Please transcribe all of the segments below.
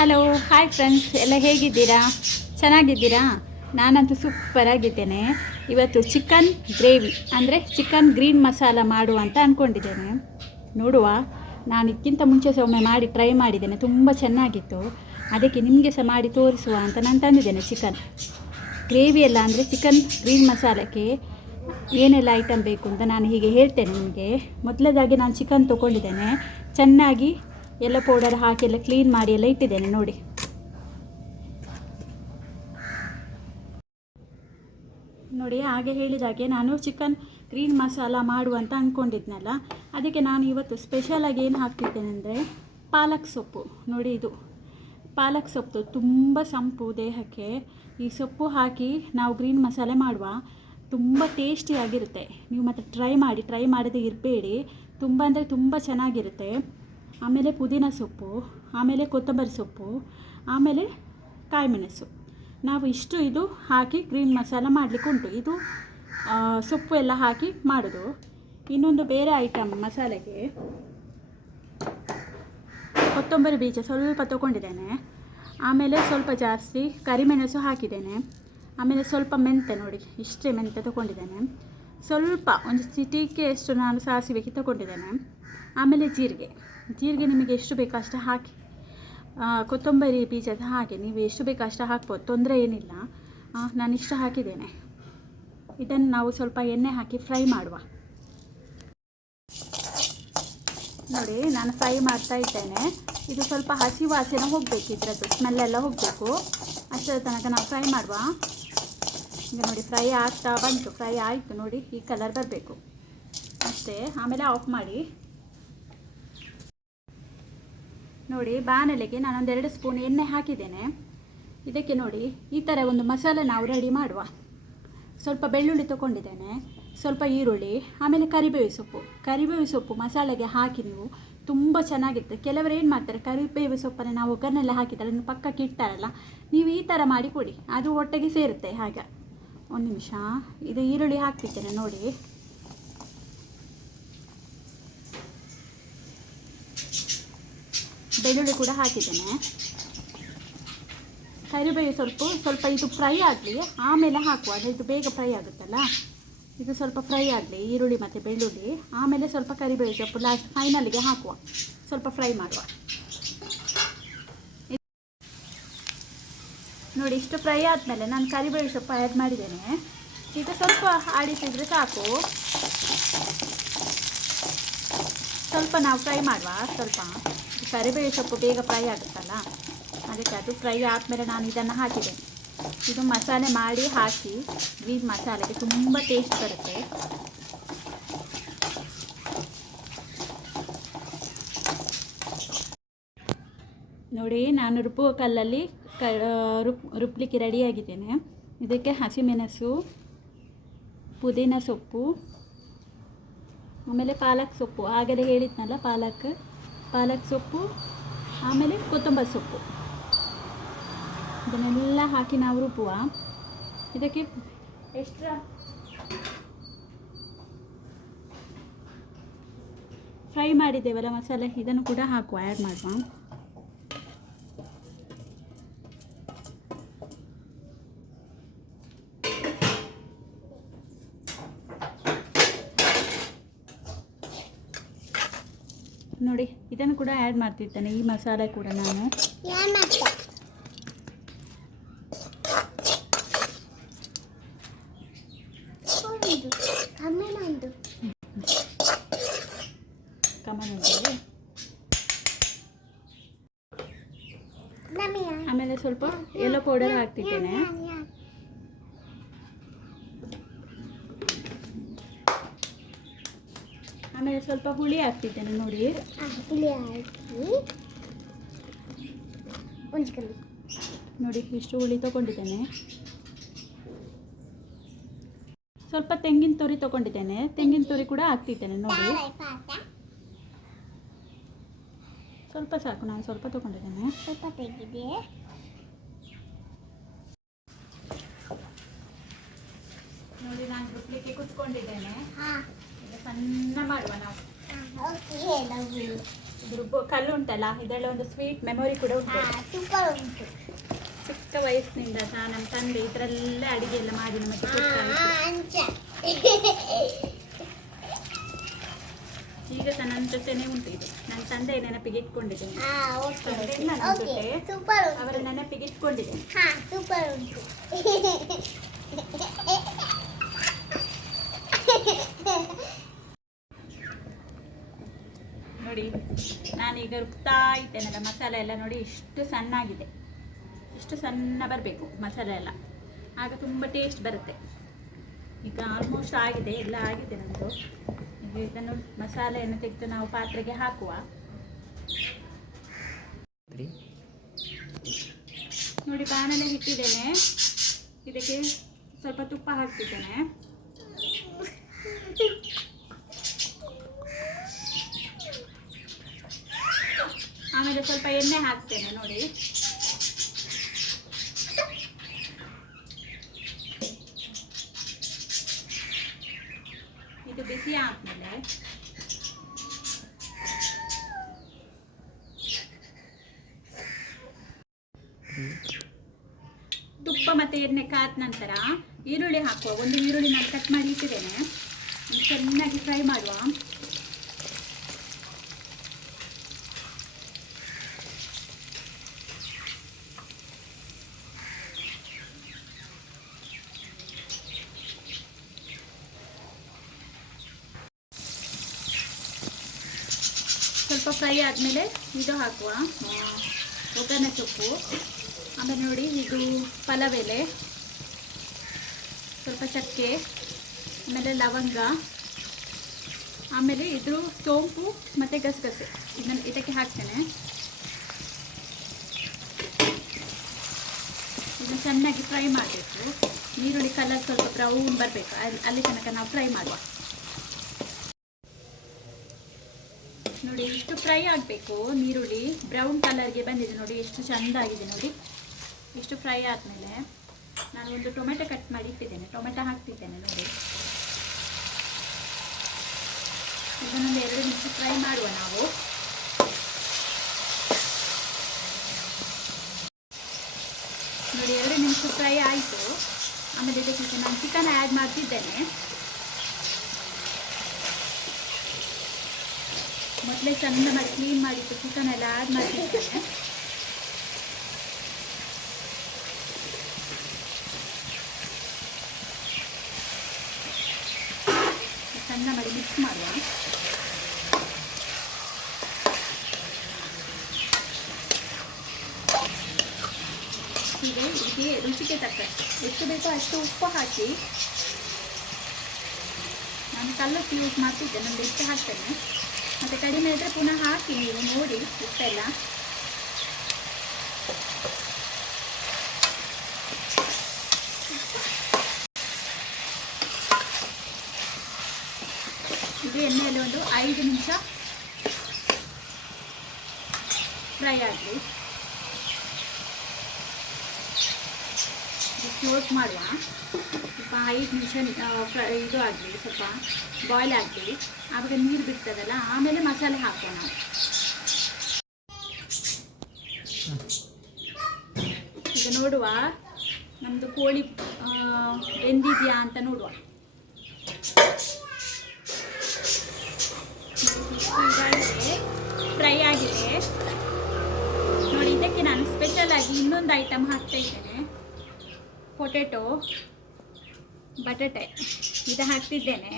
Hello hi friends, ಎಲ್ಲ ಹೇಗಿದ್ದೀರಾ? ಚೆನ್ನಾಗಿದ್ದೀರಾ? ನಾನಂತೂ ಸೂಪರಾಗಿದ್ದೇನೆ. ಇವತ್ತು ಚಿಕನ್ ಗ್ರೇವಿ ಅಂದರೆ ಚಿಕನ್ ಗ್ರೀನ್ ಮಸಾಲ ಮಾಡುವ ಅಂತ ಅಂದ್ಕೊಂಡಿದ್ದೇನೆ. ನೋಡುವ, ನಾನು ಇದಕ್ಕಿಂತ ಮುಂಚೆ ಸಹ ಒಮ್ಮೆ ಮಾಡಿ ಟ್ರೈ ಮಾಡಿದ್ದೇನೆ, ತುಂಬ ಚೆನ್ನಾಗಿತ್ತು. ಅದಕ್ಕೆ ನಿಮಗೆ ಸಹ ಮಾಡಿ ತೋರಿಸುವ ಅಂತ ನಾನು ತಂದಿದ್ದೇನೆ. ಚಿಕನ್ ಗ್ರೇವಿ ಎಲ್ಲ ಅಂದರೆ ಚಿಕನ್ ಗ್ರೀನ್ ಮಸಾಲಕ್ಕೆ ಏನೆಲ್ಲ ಐಟಮ್ ಬೇಕು ಅಂತ ನಾನು ಹೀಗೆ ಹೇಳ್ತೇನೆ ನಿಮಗೆ. ಮೊದಲದಾಗಿ ನಾನು ಚಿಕನ್ ತೊಗೊಂಡಿದ್ದೇನೆ, ಚೆನ್ನಾಗಿ ಎಲ್ಲ ಪೌಡರ್ ಹಾಕಿ ಎಲ್ಲ ಕ್ಲೀನ್ ಮಾಡಿ ಎಲ್ಲ ಇಟ್ಟಿದ್ದೇನೆ. ನೋಡಿ, ಹಾಗೆ ಹೇಳಿದಾಗೆ ನಾನು ಚಿಕನ್ ಗ್ರೀನ್ ಮಸಾಲ ಮಾಡುವಂತ ಅಂದ್ಕೊಂಡಿದ್ನಲ್ಲ, ಅದಕ್ಕೆ ನಾನು ಇವತ್ತು ಸ್ಪೆಷಲಾಗಿ ಏನು ಹಾಕ್ತಿದ್ದೇನೆ ಅಂದರೆ ಪಾಲಕ್ ಸೊಪ್ಪು. ನೋಡಿ, ಇದು ಪಾಲಕ್ ಸೊಪ್ಪು ತುಂಬ ಸಂಪು ದೇಹಕ್ಕೆ. ಈ ಸೊಪ್ಪು ಹಾಕಿ ನಾವು ಗ್ರೀನ್ ಮಸಾಲೆ ಮಾಡುವ, ತುಂಬ ಟೇಸ್ಟಿಯಾಗಿರುತ್ತೆ. ನೀವು ಮತ್ತೆ ಟ್ರೈ ಮಾಡದೇ ಇರಬೇಡಿ, ತುಂಬ ಅಂದರೆ ತುಂಬ ಚೆನ್ನಾಗಿರುತ್ತೆ. ಆಮೇಲೆ ಪುದೀನ ಸೊಪ್ಪು, ಆಮೇಲೆ ಕೊತ್ತಂಬರಿ ಸೊಪ್ಪು, ಆಮೇಲೆ ಕಾಯಿಮೆಣಸು. ನಾವು ಇದು ಹಾಕಿ ಗ್ರೀನ್ ಮಸಾಲ ಮಾಡಲಿಕ್ಕೆ ಉಂಟು. ಇದು ಸೊಪ್ಪು ಎಲ್ಲ ಹಾಕಿ ಮಾಡೋದು. ಇನ್ನೊಂದು ಬೇರೆ ಐಟಮ್ ಮಸಾಲೆಗೆ ಕೊತ್ತಂಬರಿ ಬೀಜ ಸ್ವಲ್ಪ ತೊಗೊಂಡಿದ್ದೇನೆ, ಆಮೇಲೆ ಸ್ವಲ್ಪ ಜಾಸ್ತಿ ಕರಿಮೆಣಸು ಹಾಕಿದ್ದೇನೆ, ಆಮೇಲೆ ಸ್ವಲ್ಪ ಮೆಂತೆ. ನೋಡಿ, ಇಷ್ಟೇ ಮೆಂತೆ ತೊಗೊಂಡಿದ್ದೇನೆ. ಸ್ವಲ್ಪ ಒಂದು ಚಿಟಿಕೆಯಷ್ಟು ನಾನು ಸಾಸಿವೆ ತೊಗೊಂಡಿದ್ದೇನೆ. ಆಮೇಲೆ ಜೀರಿಗೆ ನಿಮಗೆ ಎಷ್ಟು ಬೇಕೋ ಅಷ್ಟು ಹಾಕಿ. ಕೊತ್ತಂಬರಿ ಬೀಜದ ಹಾಗೆ ನೀವು ಎಷ್ಟು ಬೇಕೋ ಅಷ್ಟು ಹಾಕ್ಬೋದು, ತೊಂದರೆ ಏನಿಲ್ಲ. ನಾನು ಇಷ್ಟು ಹಾಕಿದ್ದೇನೆ. ಇದನ್ನು ನಾವು ಸ್ವಲ್ಪ ಎಣ್ಣೆ ಹಾಕಿ ಫ್ರೈ ಮಾಡುವ. ನೋಡಿ, ನಾನು ಫ್ರೈ ಮಾಡ್ತಾ ಇದ್ದೇನೆ. ಇದು ಸ್ವಲ್ಪ ಹಸಿ ವಾಸನೆ ಹೋಗಬೇಕು, ಇದರದ್ದು ಸ್ಮೆಲ್ಲೆಲ್ಲ ಹೋಗಬೇಕು. ಅಷ್ಟರ ತನಕ ನಾವು ಫ್ರೈ ಮಾಡುವ. ಈಗ ನೋಡಿ, ಫ್ರೈ ಆಗ್ತಾ ಬಂತು, ಫ್ರೈ ಆಯಿತು. ನೋಡಿ, ಈ ಕಲರ್ ಬರಬೇಕು ಅಷ್ಟೇ. ಆಮೇಲೆ ಆಫ್ ಮಾಡಿ. ನೋಡಿ, ಬಾಣಲೆಗೆ ನಾನೊಂದು 2 ಸ್ಪೂನ್ ಎಣ್ಣೆ ಹಾಕಿದ್ದೇನೆ. ಇದಕ್ಕೆ ನೋಡಿ, ಈ ಥರ ಒಂದು ಮಸಾಲೆ ನಾವು ರೆಡಿ ಮಾಡುವ. ಸ್ವಲ್ಪ ಬೆಳ್ಳುಳ್ಳಿ ತೊಗೊಂಡಿದ್ದೇನೆ, ಸ್ವಲ್ಪ ಈರುಳ್ಳಿ, ಆಮೇಲೆ ಕರಿಬೇವು ಸೊಪ್ಪು ಮಸಾಲೆಗೆ ಹಾಕಿ ನೀವು ತುಂಬ ಚೆನ್ನಾಗಿರುತ್ತೆ. ಕೆಲವರು ಏನು ಮಾಡ್ತಾರೆ, ಕರಿಬೇವು ಸೊಪ್ಪನ್ನು ನಾವು ಒಗ್ಗರಣೆಲ್ಲ ಹಾಕಿದ್ದಾರೆ ಅದನ್ನು ಪಕ್ಕಕ್ಕೆ ಇಡ್ತಾರಲ್ಲ, ನೀವು ಈ ಥರ ಮಾಡಿ ಕೊಡಿ, ಅದು ಒಟ್ಟಿಗೆ ಸೇರುತ್ತೆ. ಹಾಗೆ ಒಂದು ನಿಮಿಷ, ಇದು ಈರುಳ್ಳಿ ಹಾಕ್ತಿದ್ದೇನೆ. ನೋಡಿ, ಬೆಳ್ಳುಳ್ಳಿ ಕೂಡ ಹಾಕಿದ್ದೇನೆ. ಕರಿಬೇವು ಸ್ವಲ್ಪ ಇದು ಫ್ರೈ ಆಗಲಿ, ಆಮೇಲೆ ಹಾಕುವ. ಇದು ಬೇಗ ಫ್ರೈ ಆಗುತ್ತಲ್ಲ. ಇದು ಸ್ವಲ್ಪ ಫ್ರೈ ಆಗಲಿ, ಈರುಳ್ಳಿ ಮತ್ತು ಬೆಳ್ಳುಳ್ಳಿ, ಆಮೇಲೆ ಸ್ವಲ್ಪ ಕರಿಬೇವು ಸೊಪ್ಪು ಲಾಸ್ಟ್ ಫೈನಲ್ಗೆ ಹಾಕುವ. ಸ್ವಲ್ಪ ಫ್ರೈ ಮಾಡುವ. ನೋಡಿ, ಇಷ್ಟು ಫ್ರೈ ಆದಮೇಲೆ ನಾನು ಕರಿಬೇವು ಸೊಪ್ಪು ಆ್ಯಡ್ ಮಾಡಿದ್ದೇನೆ. ಈಗ ಸ್ವಲ್ಪ ಆಡಿಸಿದರೆ ಸಾಕು. ಸ್ವಲ್ಪ ನಾವು ಫ್ರೈ ಮಾಡುವ. ಸ್ವಲ್ಪ ಕರಿಬೇವು ಸೊಪ್ಪು ಬೇಗ ಫ್ರೈ ಆಗುತ್ತಲ್ಲ, ಅದಕ್ಕೆ ಅದು ಫ್ರೈ ಆದಮೇಲೆ ನಾನು ಇದನ್ನು ಹಾಕಿದ್ದೇನೆ. ಇದು ಮಸಾಲೆ ಮಾಡಿ ಹಾಕಿ, ಗ್ರೀನ್ ಮಸಾಲೆಗೆ ತುಂಬ ಟೇಸ್ಟ್ ಬರುತ್ತೆ. ನೋಡಿ, ನಾನು ರುಬ್ಬುವ ಕಲ್ಲಲ್ಲಿ ರುಬ್ಬಲಿಕ್ಕೆ ರೆಡಿಯಾಗಿದ್ದೇನೆ. ಇದಕ್ಕೆ ಹಸಿಮೆಣಸು, ಪುದೀನ ಸೊಪ್ಪು, ಆಮೇಲೆ ಪಾಲಕ್ ಸೊಪ್ಪು, ಆಗಲೇ ಹೇಳಿದ್ನಲ್ಲ, ಪಾಲಕ್ ಸೊಪ್ಪು, ಆಮೇಲೆ ಕೊತ್ತಂಬರಿ ಸೊಪ್ಪು, ಇದನ್ನೆಲ್ಲ ಹಾಕಿ ನಾವು ರುಬ್ಬುವ. ಇದಕ್ಕೆ ಎಕ್ಸ್ಟ್ರಾ ಫ್ರೈ ಮಾಡಿದ್ದೇವಲ್ಲ ಮಸಾಲೆ, ಇದನ್ನು ಕೂಡ ಹಾಕುವ, ಆ್ಯಡ್ ಮಾಡುವ. ನೋಡಿ, ಇದನ್ನು ಕೂಡ ಆ್ಯಡ್ ಮಾಡ್ತಿದ್ದೇನೆ, ಈ ಮಸಾಲೆ ಕೂಡ ನಾನು. ಆಮೇಲೆ ಸ್ವಲ್ಪ ಎಲ್ಲೋ ಪೌಡರ್ ಹಾಕ್ತಿದ್ದೇನೆ. ಆಮೇಲೆ ಸ್ವಲ್ಪ ಹುಳಿ ಹಾಕ್ತಿದ್ದೇನೆ. ನೋಡಿ, ನೋಡಿ ಇಷ್ಟು ಹುಳಿ ತೊಗೊಂಡಿದ್ದೇನೆ. ಸ್ವಲ್ಪ ತೆಂಗಿನ ತುರಿ ತೊಗೊಂಡಿದ್ದೇನೆ, ತೆಂಗಿನ ತುರಿ ಕೂಡ ಹಾಕ್ತಿದ್ದೇನೆ. ನೋಡಿ, ಸ್ವಲ್ಪ ಸಾಕು, ನಾನು ಸ್ವಲ್ಪ ತೊಗೊಂಡಿದ್ದೇನೆ. ಸ್ವಲ್ಪ ತೆಗಿದೆ. ನೋಡಿ, ನಾನು ರುಬ್ಲಿಕ್ಕೆ ಕುತ್ಕೊಂಡಿದ್ದೇನೆ. ಈಗ ಸಣ್ಣ ಮಾಡುವ ನಾವು. ಇದ್ರ ಕಲ್ಲು ಉಂಟಲ್ಲ, ಇದರಲ್ಲಿ ಒಂದು ಸ್ವೀಟ್ ಮೆಮೊರಿ ಕೂಡ ಉಂಟು. ಸೂಪರ್ ಉಂಟು. ಚಿಕ್ಕ ವಯಸ್ಸಿನಿಂದ ನಮ್ಮ ತಂದೆ ಇದರಲ್ಲೇ ಅಡಿಗೆ ಎಲ್ಲ ಮಾಡಿ ನಮಗೆ ಕೊಡ್ತಾ ಈಗ ಸಹ ನನ್ನ ಜೊತೆನೇ ಉಂಟು ಇದು. ನನ್ನ ತಂದೆ ನೆನಪಿಗೆ ಇಟ್ಕೊಂಡಿದ್ದೇನೆ, ಅವರ ನೆನಪಿಗೆ ಇಟ್ಕೊಂಡಿದ್ದೇನೆ. ಸೂಪರ್ ಉಂಟು. ನೋಡಿ ನಾನೀಗ ರುಬ್ತಾ ಇದ್ದೇನಲ್ಲ, ಮಸಾಲೆ ಎಲ್ಲ ನೋಡಿ ಇಷ್ಟು ಸಣ್ಣಾಗಿದೆ. ಇಷ್ಟು ಸಣ್ಣ ಬರಬೇಕು ಮಸಾಲೆ ಎಲ್ಲ, ಆಗ ತುಂಬ ಟೇಸ್ಟ್ ಬರುತ್ತೆ. ಈಗ ಆಲ್ಮೋಸ್ಟ್ ಆಗಿದೆ, ಎಲ್ಲ ಆಗಿದೆ ನಮ್ಮದು. ಈಗ ಇದನ್ನು ಮಸಾಲೆಯನ್ನು ತೆಗೆದು ನಾವು ಪಾತ್ರೆಗೆ ಹಾಕುವ. ನೋಡಿ ಬಾಣಲೆ ಇಟ್ಟಿದ್ದೇನೆ, ಇದಕ್ಕೆ ಸ್ವಲ್ಪ ತುಪ್ಪ ಹಾಕ್ತಿದ್ದೇನೆ. ಆಮೇಲೆ ಸ್ವಲ್ಪ ಎಣ್ಣೆ ಹಾಕ್ತೇನೆ. ನೋಡಿ ಇದು ಬಿಸಿ ಆದ್ಮೇಲೆ ತುಪ್ಪ ಮತ್ತೆ ಎಣ್ಣೆ ಕಾದ ನಂತರ ಈರುಳ್ಳಿ ಹಾಕುವ. ಒಂದು ಈರುಳ್ಳಿ ನಾನು ಕಟ್ ಮಾಡಿ ಇಟ್ಟಿದ್ದೇನೆ, ಚೆನ್ನಾಗಿ ಫ್ರೈ ಮಾಡುವ. ಸ್ವಲ್ಪ ಫ್ರೈ ಆದಮೇಲೆ ಇದು ಹಾಕುವ, ಒಗ್ಗರಣೆ ಸೊಪ್ಪು. ಆಮೇಲೆ ನೋಡಿ ಇದು ಪಲಾವ್ ಎಲೆ, ಸ್ವಲ್ಪ ಚಕ್ಕೆ, ಆಮೇಲೆ ಲವಂಗ, ಆಮೇಲೆ ಇದು ಸೋಂಪು ಮತ್ತು ಗಸಗಸೆ ಇದನ್ನು ಇದಕ್ಕೆ ಹಾಕ್ತೇನೆ. ಇದನ್ನು ಚೆನ್ನಾಗಿ ಫ್ರೈ ಮಾಡಬೇಕು. ಈರುಳ್ಳಿ ಕಲರ್ ಸ್ವಲ್ಪ ಬ್ರೌನ್ ಬರಬೇಕು, ಅಲ್ಲಿ ತನಕ ನಾವು ಫ್ರೈ ಮಾಡುವ. ನೋಡಿ ಇಷ್ಟು ಫ್ರೈ ಆಗಬೇಕು, ನೀರುಳ್ಳಿ ಬ್ರೌನ್ ಕಲರ್ಗೆ ಬಂದಿದೆ. ನೋಡಿ ಎಷ್ಟು ಚೆಂದ ಆಗಿದೆ. ನೋಡಿ ಇಷ್ಟು ಫ್ರೈ ಆದಮೇಲೆ ನಾನು ಒಂದು ಟೊಮೆಟೊ ಕಟ್ ಮಾಡಿ ಇಟ್ಟಿದ್ದೇನೆ, ಟೊಮೆಟೊ ಹಾಕ್ತಿದ್ದೇನೆ. ನೋಡಿ ಇದನ್ನೊಂದು 2 ನಿಮಿಷ ಫ್ರೈ ಮಾಡುವ ನಾವು. ನೋಡಿ 2 ನಿಮಿಷ ಫ್ರೈ ಆಯಿತು. ಆಮೇಲೆ ಇದಕ್ಕೆ ನಾನು ಚಿಕನ್ ಆ್ಯಡ್ ಮಾಡ್ತಿದ್ದೇನೆ. ಮೊದಲೇ ಚೆಂದ ಮಾಡಿ ಕ್ಲೀನ್ ಮಾಡಿಟ್ಟು ಚಿಕನ್ ಎಲ್ಲ ಆ್ಯಡ್ ಮಾಡ್ತಿದ್ದೇನೆ. ಚೆಂದ ಮಾಡಿ ಮಿಕ್ಸ್ ಮಾಡುವ. ಇದಕ್ಕೆ ರುಚಿಗೆ ತಕ್ಕಷ್ಟು ಎಷ್ಟು ಬೇಕೋ ಅಷ್ಟು ಉಪ್ಪು ಹಾಕಿ. ನಾನು ಕಲ್ಲಕ್ಕೆ ಯೂಸ್ ಮಾಡ್ತಿದ್ದೆ, ನಾನು ಎಷ್ಟು ಹಾಕ್ತೇನೆ. ಮತ್ತು ಕಡಿಮೆ ಇದ್ದರೆ ಪುನಃ ಹಾಕಿ, ನೀವು ನೋಡಿ ಉಪ್ಪೆಲ್ಲ. ಇದು ಎಣ್ಣೆಯಲ್ಲಿ ಒಂದು 5 ನಿಮಿಷ ಫ್ರೈ ಆಗಲಿ. ಕ್ಲೋಸ್ ಮಾಡುವ. ಸ್ವಲ್ಪ 5 ನಿಮಿಷ ಇದು ಆಗಲಿ, ಸ್ವಲ್ಪ ಬಾಯ್ಲ್ ಆಗಲಿ. ಆವಾಗ ನೀರು ಬಿಡ್ತದಲ್ಲ, ಆಮೇಲೆ ಮಸಾಲೆ ಹಾಕೋಣ. ಈಗ ನೋಡುವ ನಮ್ಮದು ಕೋಳಿ ಬೆಂದಿದೆಯಾ ಅಂತ ನೋಡುವ. ಇದಾಗಿದೆ, ಫ್ರೈ ಆಗಿದೆ. ನೋಡಿ ಇದಕ್ಕೆ ನಾನು ಸ್ಪೆಷಲ್ ಆಗಿ ಇನ್ನೊಂದು ಐಟಮ್ ಹಾಕ್ತಾ ಇದ್ದೇನೆ, ಪೊಟೆಟೊ ಬಟಾಟೆ ಇದು ಹಾಕ್ತಿದ್ದೇನೆ.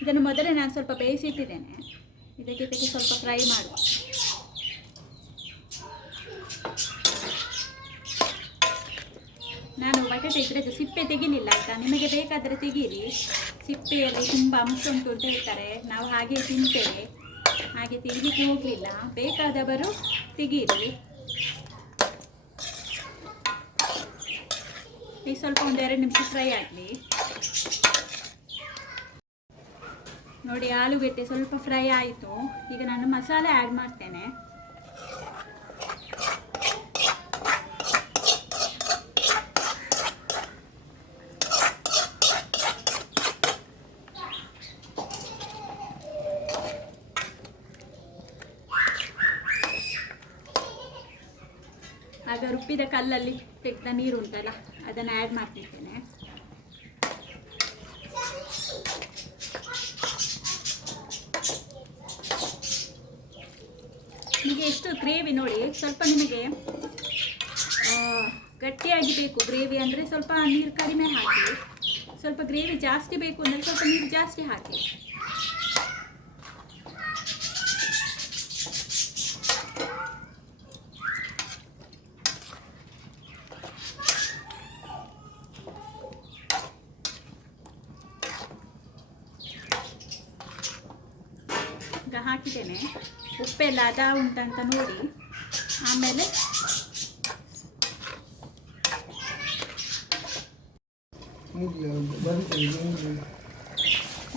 ಇದನ್ನು ಮೊದಲೇ ನಾನು ಸ್ವಲ್ಪ ಬೇಯಿಸಿಟ್ಟಿದ್ದೇನೆ. ಇದಕ್ಕೆ ಸ್ವಲ್ಪ ಫ್ರೈ ಮಾಡುವ. ನಾನು ಬಟಾಟೆ ಇದ್ರದ್ದು ಸಿಪ್ಪೆ ತೆಗಿಲಿಲ್ಲ ಆಯಿತಾ. ನಿಮಗೆ ಬೇಕಾದರೆ ತೆಗೀರಿ, ಸಿಪ್ಪೆಯಲ್ಲಿ ತುಂಬ ಅಂಶ ಉಂಟು ಅಂತ ಹೇಳ್ತಾರೆ. ನಾವು ಹಾಗೆ ತಿಂತೇವೆ, ಹಾಗೆ ತೆಗಿಲಿಕ್ಕೆ ಹೋಗಲಿಲ್ಲ. ಬೇಕಾದವರು ತೆಗೀರಿ. ಈಗ ಸ್ವಲ್ಪ ಒಂದು 2 ನಿಮಿಷ ಫ್ರೈ ಆಗಲಿ. ನೋಡಿ ಆಲೂಗೆಡ್ಡೆ ಸ್ವಲ್ಪ ಫ್ರೈ ಆಯಿತು. ಈಗ ನಾನು ಮಸಾಲೆ ಆ್ಯಡ್ ಮಾಡ್ತೇನೆ. ಆಗ ರುಬ್ಬಿದ ಕಲ್ಲಲ್ಲಿ ತೆಗೆದ ನೀರು ಉಂಟಲ್ಲ ಅದನ್ನು ಆ್ಯಡ್ ಮಾಡ್ತಿದ್ದೇನೆ. ನಿಮಗೆ ಎಷ್ಟು ಗ್ರೇವಿ ನೋಡಿ, ಸ್ವಲ್ಪ ನಿಮಗೆ ಗಟ್ಟಿಯಾಗಿ ಬೇಕು ಗ್ರೇವಿ ಅಂದರೆ ಸ್ವಲ್ಪ ನೀರು ಕಡಿಮೆ ಹಾಕಿ, ಸ್ವಲ್ಪ ಗ್ರೇವಿ ಜಾಸ್ತಿ ಬೇಕು ಅಂದರೆ ಸ್ವಲ್ಪ ನೀರು ಜಾಸ್ತಿ ಹಾಕಿ. ಈಗ ಹಾಕಿದ್ದೇನೆ, ಉಪ್ಪೆಲ್ಲ ಅದ ಉಂಟಂತ ನೋಡಿ. ಆಮೇಲೆ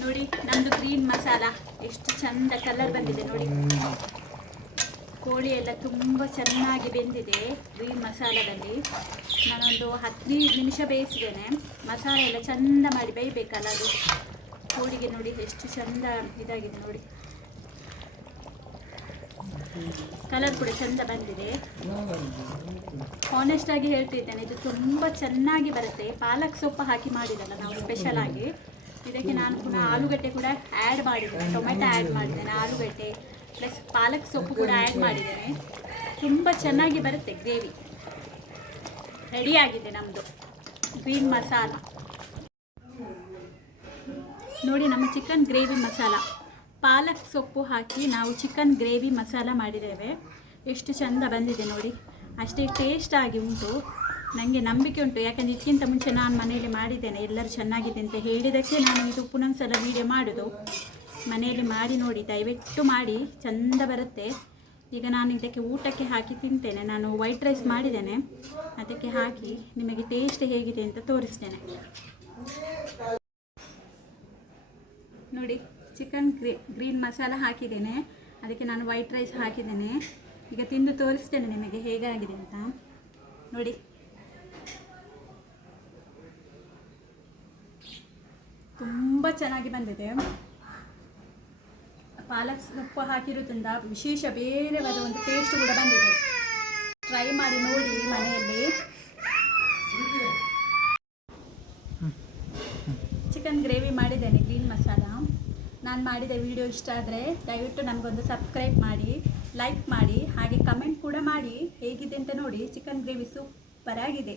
ನೋಡಿ ನಮ್ಮದು ಗ್ರೀನ್ ಮಸಾಲ ಎಷ್ಟು ಚಂದ ಕಲರ್ ಬಂದಿದೆ ನೋಡಿ. ಕೋಳಿ ಎಲ್ಲ ತುಂಬ ಚೆನ್ನಾಗಿ ಬೆಂದಿದೆ ಗ್ರೀನ್ ಮಸಾಲದಲ್ಲಿ. ನಾನೊಂದು 15 ನಿಮಿಷ ಬೇಯಿಸಿದ್ದೇನೆ. ಮಸಾಲ ಎಲ್ಲ ಚಂದ ಮಾಡಿ ಬೇಯಬೇಕಲ್ಲ ಅದು ಕೋಳಿಗೆ. ನೋಡಿ ಎಷ್ಟು ಚಂದ ಇದಾಗಿದೆ ನೋಡಿ, ಕಲರ್ ಕೂಡ ಚಂದ ಬಂದಿದೆ. ಆನೆಸ್ಟ್ ಆಗಿ ಹೇಳ್ತಿದ್ದೇನೆ, ಇದು ತುಂಬ ಚೆನ್ನಾಗಿ ಬರುತ್ತೆ. ಪಾಲಕ್ ಸೊಪ್ಪು ಹಾಕಿ ಮಾಡಿದಲ್ಲ ನಾವು ಸ್ಪೆಷಲ್ ಆಗಿ. ಇದಕ್ಕೆ ನಾನು ಪುನಃ ಆಲೂಗಡ್ಡೆ ಕೂಡ ಆ್ಯಡ್ ಮಾಡಿದ್ದೇನೆ, ಟೊಮೆಟೊ ಆ್ಯಡ್ ಮಾಡಿದ್ದೇನೆ, ಆಲೂಗಡ್ಡೆ ಪ್ಲಸ್ ಪಾಲಕ್ ಸೊಪ್ಪು ಕೂಡ ಆ್ಯಡ್ ಮಾಡಿದ್ದೇನೆ. ತುಂಬ ಚೆನ್ನಾಗಿ ಬರುತ್ತೆ ಗ್ರೇವಿ. ರೆಡಿಯಾಗಿದೆ ನಮ್ಮದು ಗ್ರೀನ್ ಮಸಾಲ. ನೋಡಿ ನಮ್ಮ ಚಿಕನ್ ಗ್ರೇವಿ ಮಸಾಲ, ಪಾಲಕ್ ಸೊಪ್ಪು ಹಾಕಿ ನಾವು ಚಿಕನ್ ಗ್ರೇವಿ ಮಸಾಲ ಮಾಡಿದ್ದೇವೆ. ಎಷ್ಟು ಚೆಂದ ಬಂದಿದೆ ನೋಡಿ, ಅಷ್ಟೇ ಟೇಸ್ಟ್ ಆಗಿ ಉಂಟು. ನನಗೆ ನಂಬಿಕೆ ಉಂಟು, ಯಾಕಂದರೆ ಇದಕ್ಕಿಂತ ಮುಂಚೆ ನಾನು ಮನೆಯಲ್ಲಿ ಮಾಡಿದ್ದೇನೆ, ಎಲ್ಲರೂ ಚೆನ್ನಾಗಿದೆ ಅಂತ ಹೇಳಿದ್ದಕ್ಕೆ ನಾನು ಇದು ಪುನಃ ವೀಡಿಯೋ ಮಾಡೋದು. ಮನೆಯಲ್ಲಿ ಮಾಡಿ ನೋಡಿ, ದಯವಿಟ್ಟು ಮಾಡಿ, ಚೆಂದ ಬರುತ್ತೆ. ಈಗ ನಾನು ಇದಕ್ಕೆ ಊಟಕ್ಕೆ ಹಾಕಿ ತಿಂತೇನೆ. ನಾನು ವೈಟ್ ರೈಸ್ ಮಾಡಿದ್ದೇನೆ, ಅದಕ್ಕೆ ಹಾಕಿ ನಿಮಗೆ ಟೇಸ್ಟ್ ಹೇಗಿದೆ ಅಂತ ತೋರಿಸ್ತೇನೆ. ನೋಡಿ ಚಿಕನ್ ಗ್ರೀನ್ ಮಸಾಲ ಹಾಕಿದ್ದೇನೆ, ಅದಕ್ಕೆ ನಾನು ವೈಟ್ ರೈಸ್ ಹಾಕಿದ್ದೇನೆ. ಈಗ ತಿಂದು ತೋರಿಸ್ತೇನೆ ನಿಮಗೆ ಹೇಗಾಗಿದೆ ಅಂತ ನೋಡಿ. ತುಂಬ ಚೆನ್ನಾಗಿ ಬಂದಿದೆ. ಪಾಲಕ್ ಸೊಪ್ಪು ಹಾಕಿರೋದ್ರಿಂದ ವಿಶೇಷ ಬೇರೆವಾದ ಒಂದು ಟೇಸ್ಟ್ ಕೂಡ ಬಂದಿದೆ. ಟ್ರೈ ಮಾಡಿ ನೋಡಿ ಮನೆಯಲ್ಲಿ. ಚಿಕನ್ ಗ್ರೇವಿ ಮಾಡಿದ್ದೇನೆ ಗ್ರೀನ್ ಮಸಾಲ. ನಾನು ಮಾಡಿದ ವಿಡಿಯೋ ಇಷ್ಟ ಆದರೆ ದಯವಿಟ್ಟು ನನಗೊಂದು ಸಬ್ಸ್ಕ್ರೈಬ್ ಮಾಡಿ, ಲೈಕ್ ಮಾಡಿ, ಹಾಗೆ ಕಮೆಂಟ್ ಕೂಡ ಮಾಡಿ ಹೇಗಿದೆ ಅಂತ ನೋಡಿ. ಚಿಕನ್ ಗ್ರೇವಿ ಸೂಪರ್ ಆಗಿದೆ.